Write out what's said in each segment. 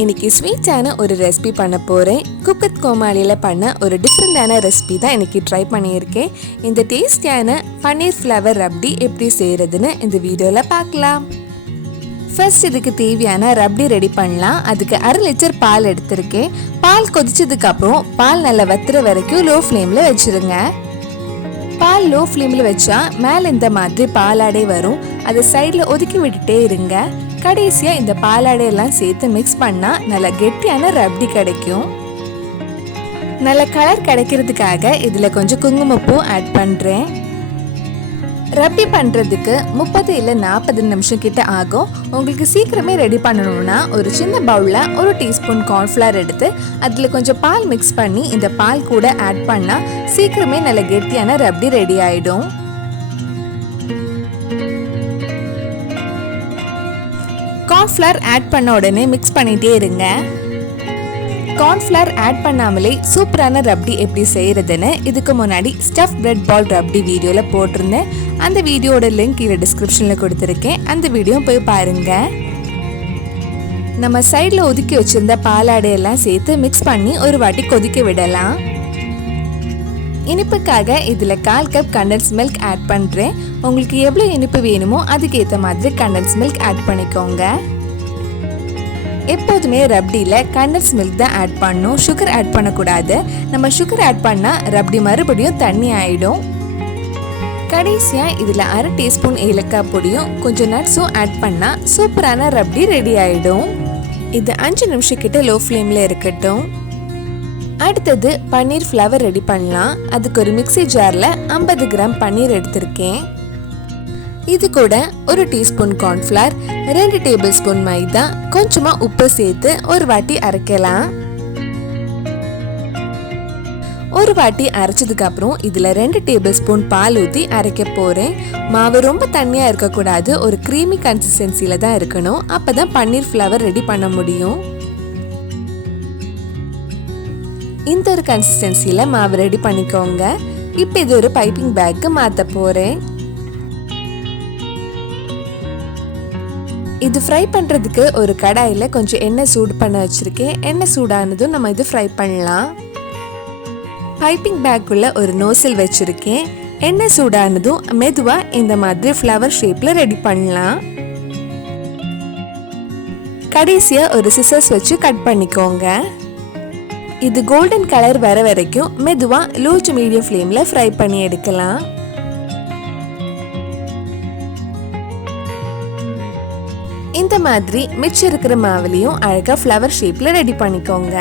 இன்னைக்கு ஸ்வீட்டான ஒரு ரெசிபி பண்ண போகிறேன். குக் வித் கோமாளியில் பண்ண ஒரு டிஃப்ரெண்டான ரெசிபி தான் இன்னைக்கு ட்ரை பண்ணியிருக்கேன். இந்த டேஸ்டியான பன்னீர் ஃப்ளவர் ரப்டி எப்படி செய்கிறதுன்னு இந்த வீடியோவில் பார்க்கலாம். ஃபர்ஸ்ட் இதுக்கு தேவையான ரப்டி ரெடி பண்ணலாம். அதுக்கு 1/2 லிட்டர் பால் எடுத்திருக்கேன். பால் கொதிச்சதுக்கப்புறம் பால் நல்லா வத்துற வரைக்கும் லோ ஃப்ளேமில் வச்சுருங்க. பால் லோ ஃப்ளேமில் வச்சா மேலே இந்த மாதிரி பாலாடை வரும். அதை சைடில் ஒதுக்கி விட்டுட்டே இருங்க. கடைசியாக இந்த பாலாடையெல்லாம் சேர்த்து மிக்ஸ் பண்ணால் நல்லா கெட்டியான ரப்டி கிடைக்கும். நல்ல கலர் கிடைக்கிறதுக்காக இதில் கொஞ்சம் குங்குமப்பூ ஆட் பண்ணுறேன். ரப்டி பண்ணுறதுக்கு 30 இல்லை 40 நிமிஷம் கிட்ட ஆகும். உங்களுக்கு சீக்கிரமே ரெடி பண்ணணும்னா ஒரு சின்ன பவுலில் 1 டீஸ்பூன் கார்ன்ஃப்ளவர் எடுத்து அதில் கொஞ்சம் பால் மிக்ஸ் பண்ணி இந்த பால் கூட ஆட் பண்ணால் சீக்கிரமே நல்ல கெட்டியான ரப்டி ரெடி ஆகிடும். கார்ன்ஃப்ளவர் ஆட் பண்ண உடனே மிக்ஸ் பண்ணிகிட்டே இருங்க. கார்ன்ஃப்ளவர் ஆட் பண்ணாமலே சூப்பரான ரப்டி எப்படி செய்கிறதுன்னு இதுக்கு முன்னாடி ஸ்டஃப் பிரெட் பால் ரப்டி வீடியோவில் போட்டிருந்தேன். அந்த வீடியோட லிங்க் கீழே டிஸ்கிரிப்ஷனில் கொடுத்துருக்கேன். அந்த வீடியோ போய் பாருங்க. நம்ம சைடில் ஒதுக்கி வச்சுருந்த பாலாடையெல்லாம் சேர்த்து மிக்ஸ் பண்ணி ஒரு வாட்டி கொதிக்க விடலாம். இனிப்புக்காக இதில் 1/4 கப் கண்டென்ஸ் மில்க் ஆட் பண்ணுறேன். உங்களுக்கு எவ்வளோ இனிப்பு வேணுமோ அதுக்கேற்ற மாதிரி கண்டென்ஸ் மில்க் ஆட் பண்ணிக்கோங்க. எப்போதுமே ரப்டியில் கண்டென்ஸ் மில்க் தான் ஆட் பண்ணணும், சுகர் ஆட் பண்ணக்கூடாது. நம்ம சுகர் ஆட் பண்ணால் ரப்டி மறுபடியும் தண்ணி ஆகிடும். கடைசியாக இதில் 1/2 டீஸ்பூன் ஏலக்காய் பொடியும் கொஞ்சம் நட்ஸும் ஆட் பண்ணால் சூப்பரான ரப்டி ரெடி ஆகிடும். இது 5 நிமிஷம் கிட்ட லோ ஃப்ளேமில் இருக்கட்டும். அடுத்தது பன்னீர் ஃப்ளவர் ரெடி பண்ணலாம். அதுக்கு ஒரு மிக்ஸி ஜாரில் 50 கிராம் பன்னீர் எடுத்திருக்கேன். இது கூட 1 டீஸ்பூன் கார்ன்ஃப்ளவர், 2 டேபிள் ஸ்பூன் மைதா, கொஞ்சமாக உப்பு சேர்த்து ஒரு வாட்டி அரைக்கலாம். ஒரு வாட்டி அரைச்சதுக்கு அப்புறம் இதில் 2 டேபிள் ஸ்பூன் பால் ஊற்றி அரைக்க போகிறேன். மாவு ரொம்ப தண்ணியாக இருக்கக்கூடாது, ஒரு க்ரீமி கன்சிஸ்டன்சியில் தான் இருக்கணும். அப்போ தான் பன்னீர் ஃப்ளவர் ரெடி பண்ண முடியும். இந்த ஒரு கன்சிஸ்டன்சியில் மாவு ரெடி பண்ணிக்கோங்க. இப்போ இது ஒரு பைப்பிங் பேக்கு மாற்ற போகிறேன். இது ஃப்ரை பண்ணுறதுக்கு ஒரு கடாயில் கொஞ்சம் எண்ணெய் சூடு பண்ண வச்சுருக்கேன். எண்ணெய் சூடானதும் நம்ம இது ஃப்ரை பண்ணலாம். பைப்பிங் பேக்குள்ளே ஒரு நோசில் வச்சுருக்கேன். எண்ணெய் சூடானதும் மெதுவாக இந்த மாதிரி ஃப்ளவர் ஷேப்பில் ரெடி பண்ணலாம். கடைசியாக ஒரு சிசர்ஸ் வச்சு கட் பண்ணிக்கோங்க. இது கோல்டன் கலர் வர வரைக்கும் மெதுவாக லோ டு மீடியம் ஃப்ளேமில் ஃப்ரை பண்ணி எடுக்கலாம். இந்த மாதிரி மிச்சம் இருக்கிற மாவுலையும் அழகாக ஃப்ளவர் ஷேப்பில் ரெடி பண்ணிக்கோங்க.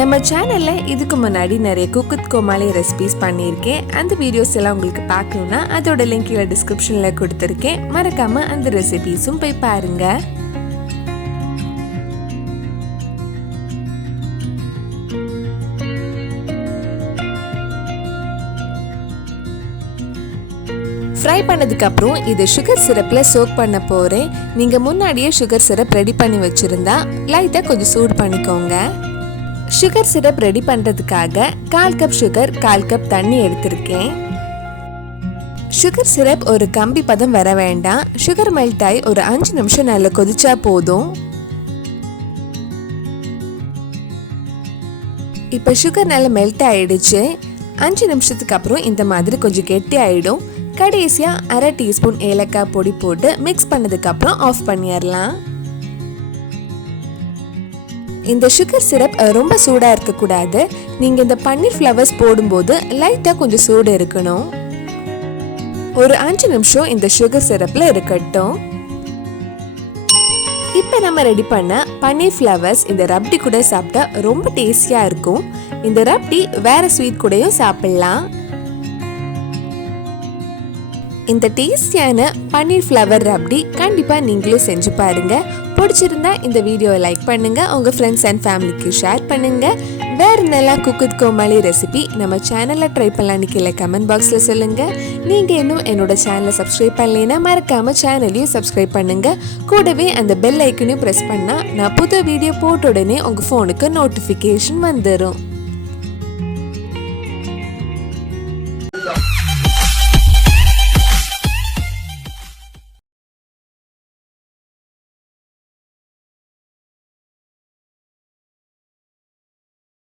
நம்ம சேனலில் இதுக்கு முன்னாடி நிறைய குக் வித் கோமாளி ரெசிபிஸ் பண்ணியிருக்கேன். அந்த வீடியோஸ் எல்லாம் உங்களுக்கு பார்க்கணுன்னா அதோட லிங்க் கீழே டிஸ்கிரிப்ஷனில் கொடுத்துருக்கேன். மறக்காமல் அந்த ரெசிபிஸும் போய் பாருங்கள். ஃப்ரை பண்ணதுக்கப்புறம் இது சுகர் சிரப்பில் சோக் பண்ண போகிறேன். நீங்கள் முன்னாடியே சுகர் சிரப் ரெடி பண்ணி வச்சுருந்தா லைட்டாக கொஞ்சம் சூடு பண்ணிக்கோங்க. சுகர் சிரப் ரெடி பண்ணுறதுக்காக 1/4 கப் சுகர், 1/4 கப் தண்ணி எடுத்திருக்கேன். சுகர் சிரப் ஒரு கம்பி பதம் வர வேண்டாம். சுகர் மெல்ட் ஆகி ஒரு 5 நிமிஷம் நல்லா கொதிச்சா போதும். இப்போ சுகர் நல்லா மெல்ட் ஆகிடுச்சு. 5 நிமிஷத்துக்கு அப்புறம் இந்த மாதிரி கொஞ்சம் கெட்டி ஆகிடும். கடைசியாக 1/2 டீஸ்பூன் ஏலக்காய் பொடி போட்டு மிக்ஸ் பண்ணதுக்கப்புறம் ஆஃப் பண்ணிடலாம். இந்த சுகர் சிரப் ரொம்ப சூடாக இருக்கக்கூடாது. நீங்கள் இந்த பன்னீர் ஃப்ளவர்ஸ் போடும்போது லைட்டாக கொஞ்சம் சூடு இருக்கணும். ஒரு 5 நிமிஷம் இந்த சுகர் சிரப்பில் இருக்கட்டும். இப்போ நம்ம ரெடி பண்ண பன்னீர் ஃப்ளவர்ஸ் இந்த ரப்டி கூட சாப்பிட்டா ரொம்ப டேஸ்டியாக இருக்கும். இந்த ரப்டி வேறு ஸ்வீட் கூடயும் சாப்பிட்லாம். இந்த டேஸ்டியான பன்னீர் ஃப்ளவர் ரப்டி கண்டிப்பாக நீங்களும் செஞ்சு பாருங்கள். பிடிச்சிருந்தா இந்த வீடியோவை லைக் பண்ணுங்கள், உங்கள் ஃப்ரெண்ட்ஸ் அண்ட் ஃபேமிலிக்கு ஷேர் பண்ணுங்கள். வேறு என்னெல்லாம் குக் வித் கோமாளி ரெசிபி நம்ம சேனலில் ட்ரை பண்ணலான்னு கீழே கமெண்ட் பாக்ஸில் சொல்லுங்கள். நீங்கள் இன்னும் என்னோட சேனலை சப்ஸ்கிரைப் பண்ணலைன்னா மறக்காமல் சேனலையும் சப்ஸ்கிரைப் பண்ணுங்கள். கூடவே அந்த பெல் ஐக்கனையும் ப்ரெஸ் பண்ணால் நான் புது வீடியோ போட்ட உடனே உங்கள் ஃபோனுக்கு நோட்டிஃபிகேஷன் வந்துடும்.